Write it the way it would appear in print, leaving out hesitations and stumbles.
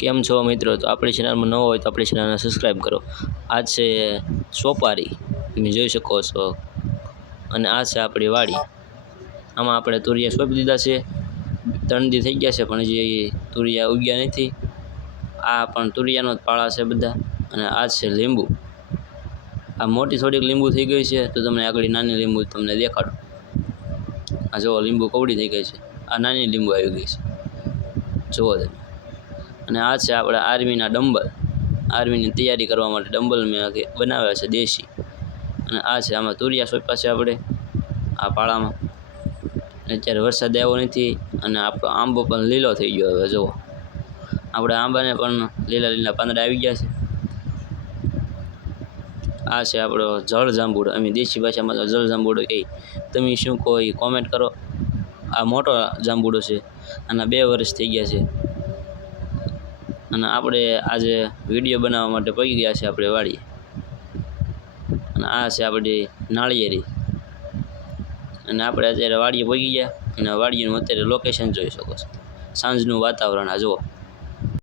કેમ છો મિત્રો? તો આપણી ચેનલમાં નવો હોય તો આપણી ચેનલને સબસ્ક્રાઈબ કરો। આ છે સોપારી, તમે જોઈ શકો છો, અને આ છે આપણી વાડી। આમાં આપણે તુરિયા સોંપી દીધા છે, 3 દી થઈ ગયા છે પણ હજી તુરિયા ઉગ્યા નથી। આ પણ તુરિયાનો જ પાળા છે બધા। અને આ છે લીંબુ, આ મોટી થોડીક લીંબુ થઈ ગઈ છે, તો તમને આગળ નાની લીંબુ તમને દેખાડું। આ જુઓ લીંબુ કવડી થઈ ગઈ છે, આ નાની લીંબુ આવી ગઈ છે, જુઓ તમે। અને આ છે આપણા આર્મીના ડમ્બલ, આર્મીની તૈયારી કરવા માટે ડમ્બલ મેં બનાવ્યા છે દેશી। અને આ છે આમાં તુરિયા સોંપ્યા છે આપણે આ પાળામાં। અત્યારે વરસાદ આવ્યો નથી અને આપણો આંબો પણ લીલો થઈ ગયો। હવે જુઓ આપણે આંબાને પણ લીલા લીલા પાંદડા આવી ગયા છે। આ છે આપણો જળ જાંબુડો, અમે દેશી ભાષામાં તો જળ જાંબુડો કહી, તમે શું કહો એ કોમેન્ટ કરો। આ મોટો જાંબુડો છે, આના 2 વર્ષ થઈ ગયા છે। અને આપણે આજે વિડીયો બનાવવા માટે પહોંચી ગયા છે આપણે વાડીએ। અને આ છે આપણી નાળિયેરી, અને આપણે અત્યારે વાડીએ પહોંચી ગયા। અને વાડીનું અત્યારે લોકેશન જોઈ શકો છો, સાંજનું વાતાવરણ આ જુઓ।